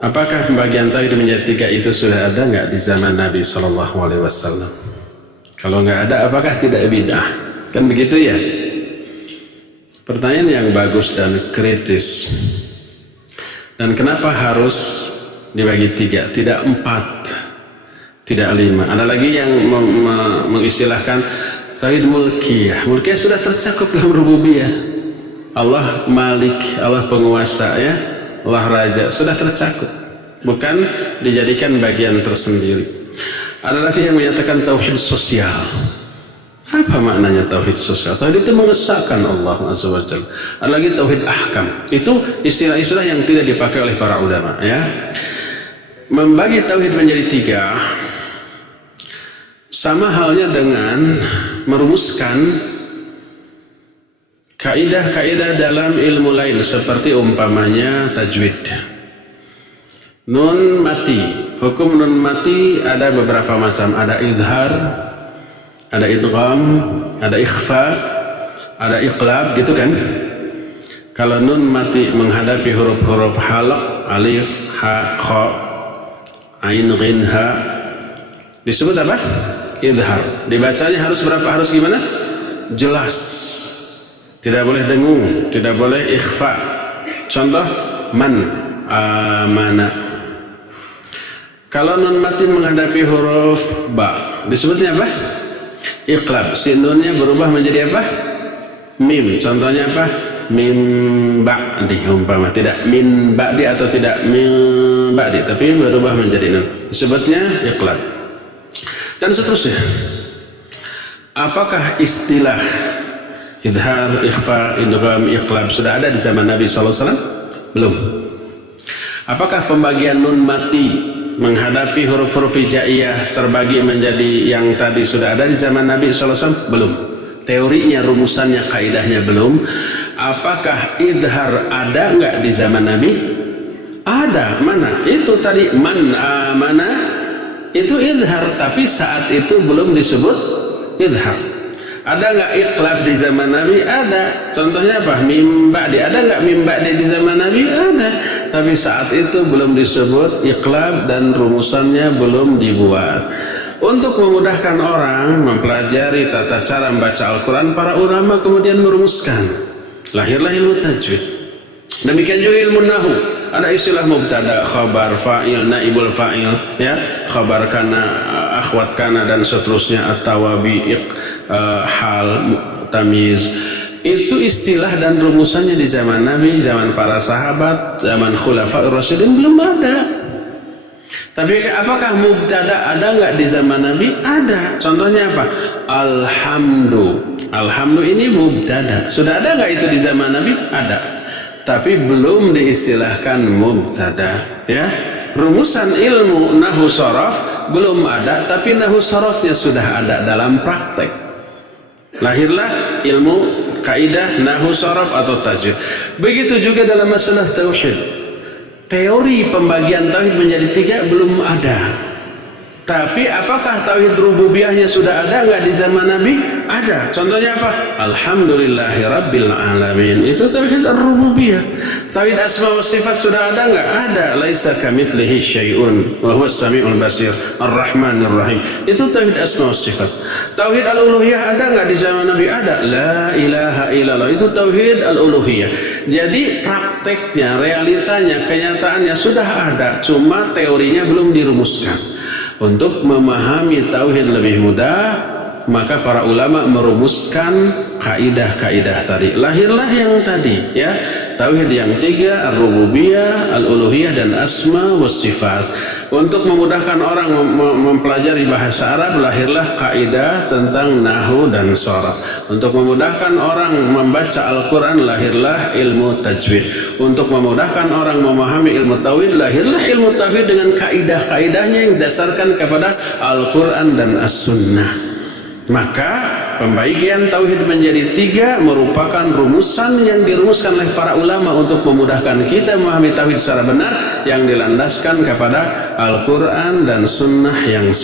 Apakah pembagian tauhid menjadi tiga itu sudah ada nggak di zaman Nabi SAW? Kalau nggak ada, apakah tidak bid'ah? Kan begitu ya? Pertanyaan yang bagus dan kritis. Dan kenapa harus dibagi tiga, tidak empat, tidak lima? Ada lagi yang mengistilahkan tauhid mulkiyah. Mulkiyah sudah tercakup dalam rububiyah. Allah Malik, Allah penguasa ya. Allah Raja sudah tercakup, bukan dijadikan bagian tersendiri. Ada lagi yang menyatakan tauhid sosial. Apa maknanya tauhid sosial? Tauhid itu mengesahkan Allah Azza wa Jalla. Ada lagi tauhid ahkam. Itu istilah-istilah yang tidak dipakai oleh para ulama ya. Membagi tauhid menjadi tiga sama halnya dengan merumuskan kaidah-kaidah dalam ilmu lain seperti umpamanya tajwid. Nun mati, hukum nun mati ada beberapa macam, ada izhar, ada idgham, ada ikhfa, ada iqlab gitu kan. Kalau nun mati menghadapi huruf-huruf halaq, alif, ha, kha, ain, ghin, ha, disebut apa? Izhar. Dibacanya harus berapa? Harus gimana? Jelas. Tidak boleh dengung, tidak boleh ikhfa. Contoh, man, amana. Kalau nun mati menghadapi huruf ba, disebutnya apa? Iqlab. Si nunnya berubah menjadi apa? Mim. Contohnya apa? Mim ba'di umpama. Tidak min ba'di atau tidak min ba'di, tapi berubah menjadi nun. Disebutnya iqlab. Dan seterusnya. Apakah istilah izhar, ikhfa, idgham, iqlab sudah ada di zaman Nabi SAW? Belum. Apakah pembagian nun mati menghadapi huruf-huruf hijaiyah terbagi menjadi yang tadi sudah ada di zaman Nabi SAW? Belum. Teorinya, rumusannya, kaidahnya belum. Apakah izhar ada nggak di zaman Nabi? Ada. Mana? Itu tadi man amana itu izhar, tapi saat itu belum disebut izhar. Ada nggak iqlab di zaman Nabi? Ada. Contohnya apa? Mim ba'di. Ada nggak mim ba'di di zaman Nabi? Ada. Tapi saat itu belum disebut iqlab dan rumusannya belum dibuat. Untuk memudahkan orang mempelajari tata cara membaca Al-Quran, para ulama kemudian merumuskan. Lahirlah ilmu tajwid. Demikian juga ilmu nahu. Ada istilah mubtada, khabar, fa'il, naibul fa'il, ya, khabar kana, akhwat kana dan seterusnya, at-tawabi, hal, tamiz. Itu istilah dan rumusannya di zaman Nabi, zaman para sahabat, zaman khulafaur rasyidin belum ada. Tapi apakah mubtada ada nggak di zaman Nabi? Ada. Contohnya apa? Alhamdu. Alhamdu ini mubtada. Sudah ada nggak itu di zaman Nabi? Ada. Tapi belum diistilahkan mubtada, ya. Rumusan ilmu nahwu sharaf belum ada, tapi nahwu sharafnya sudah ada dalam praktek. Lahirlah ilmu kaidah nahwu sharaf atau tajwid. Begitu juga dalam masalah tauhid. Teori pembagian tauhid menjadi tiga belum ada. Tapi apakah tauhid rububiyahnya sudah ada nggak di zaman Nabi? Ada. Contohnya apa? Alhamdulillahi Rabbil Alamin. Itu tauhid ar-rububiyah. Tauhid asma wa sifat sudah ada nggak? Ada. Laisa kamitslihi syai'un wa huwas samiul basir ar-rahmanir rahim. Itu tauhid asma wa sifat. Tauhid al-uluhiyah ada nggak di zaman Nabi? Ada. La ilaha illallah. Itu tauhid al-uluhiyah. Jadi prakteknya, realitanya, kenyataannya sudah ada. Cuma teorinya belum dirumuskan. Untuk memahami tauhid lebih mudah, maka para ulama merumuskan kaidah-kaidah tadi. Lahirlah yang tadi, ya, tauhid yang tiga, ar-rububiyah, al-uluhiyah, dan asma wa sifat. Untuk memudahkan orang mempelajari bahasa Arab, lahirlah kaidah tentang nahwu dan sharaf. Untuk memudahkan orang membaca Al-Quran, lahirlah ilmu tajwid. Untuk memudahkan orang memahami ilmu tauhid, lahirlah ilmu tauhid dengan kaidah-kaidahnya yang didasarkan kepada Al-Quran dan As-Sunnah. Maka pembagian tauhid menjadi tiga merupakan rumusan yang dirumuskan oleh para ulama untuk memudahkan kita memahami tauhid secara benar, yang dilandaskan kepada Al-Quran dan Sunnah yang